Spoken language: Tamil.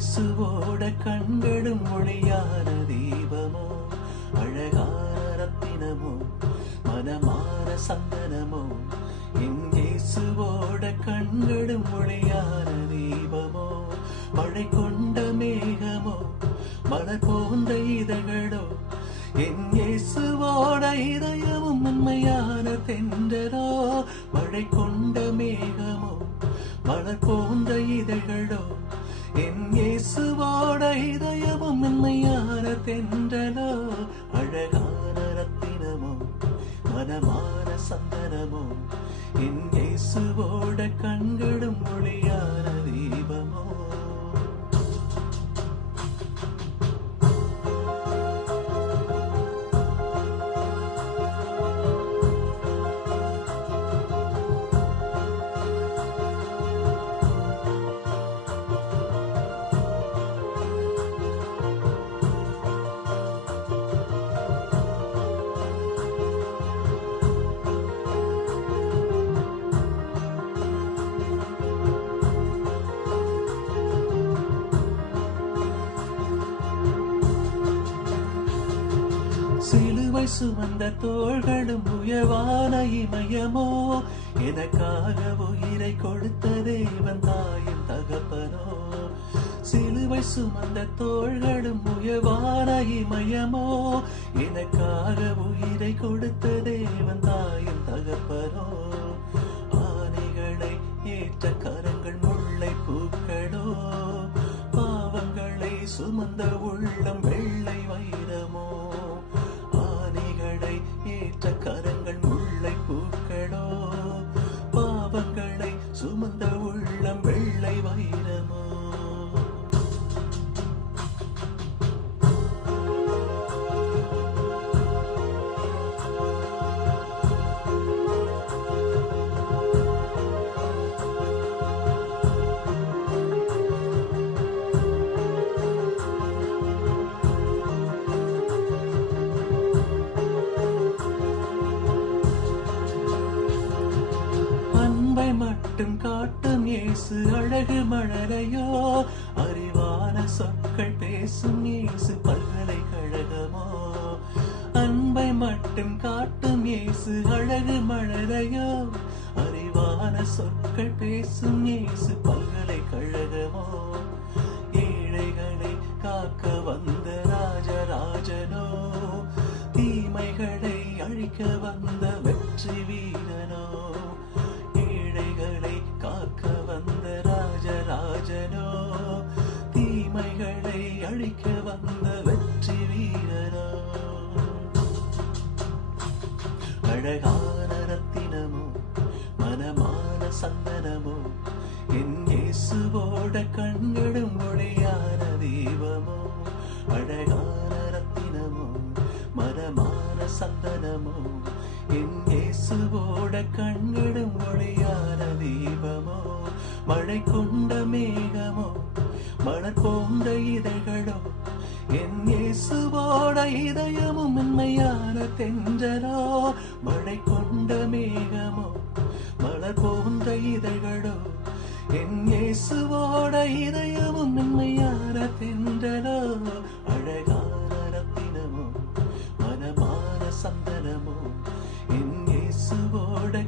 இயேசுவோட கண்களும் ஒளியான தீபமோ, அழகான ரத்தினமோ, மனமான சந்தனமோ. என் இயேசுவோட கண்களும் ஒளியான தீபமோ, மழை கொண்ட மேகமோ, மலர் போன்ற இதழ்களோ. என் இயேசுவோட இதயமும் உண்மையான தென்றலோ, மழை கொண்ட மேகமோ, மலர் போன்ற இதழ்களோ. என் இயேசுவோட இதயமும் உண்மையான தென்றலோ, அழகான ரத்தினமோ, மனமான சந்தனமோ. என் இயேசுவோட கண்களும் ஒளியான தீபமோ. சிலுவை சுமந்த தோள்களும் உயர்வான இமயமோ, எனக்காக உயிரை கொடுத்த தேவன் தாயின் தகப்பனோ. சிலுவை சுமந்த தோள்களும் உயர்வான இமயமோ, எனக்காக உயிரை கொடுத்த தேவன் தாயின் தகப்பனோ. ஆணைகளை ஏற்ற கரங்கள் முல்லை பூக்களோ, பாவங்களை சுமந்த உள்ளம் வெள்ளை வைரமோ. ஆணைகளை ஏற்ற கரங்கள் முல்லை பூக்களோ, பாவங்களை சுமந்த உள்ளம் வெள்ளை வைரமோ. மட்டும் காட்டும் இயேசு அழகு மழலையோ, அறிவான சொற்கள் பேசும் இயேசு பல்கலைக்கழகமோ. அன்பை மட்டும் காட்டும் இயேசு அழகு மழலையோ, அறிவான சொற்கள் பேசும் இயேசு பல்கலைக்கழகமோ. ஏழைகளை காக்க வந்த ராஜராஜனோ, தீமைகளை அழிக்க வந்த வெற்றி வீரனோ. ஏழைகளை காக்க வந்த ராஜராஜனோ, தீமைகளை அழிக்க வந்த வெற்றி வீரனோ. அழகான ரத்தினமோ, மனமான சந்தனமோ, என் இயேசுவோட கண்களும் ஒளியான தீபமோ. அழகான ரத்தினமோ, மனமான சந்தனமோ, என் இயேசுவோட கண்களும் ஒளியான தீபமோ. மழை கொண்ட மேகமோ, மலர் போன்ற இதழ்களோ. என் இயேசுவோட இதயமும் உண்மையான தென்றலோ, மழை கொண்ட மேகமோ, மலர் போன்ற இதழ்களோ. என் இயேசுவோட இதயமும் உண்மையான தென்றலோ, அழகான ரத்தினமோ, மனமான சந்தனமோ. என் இயேசுவோட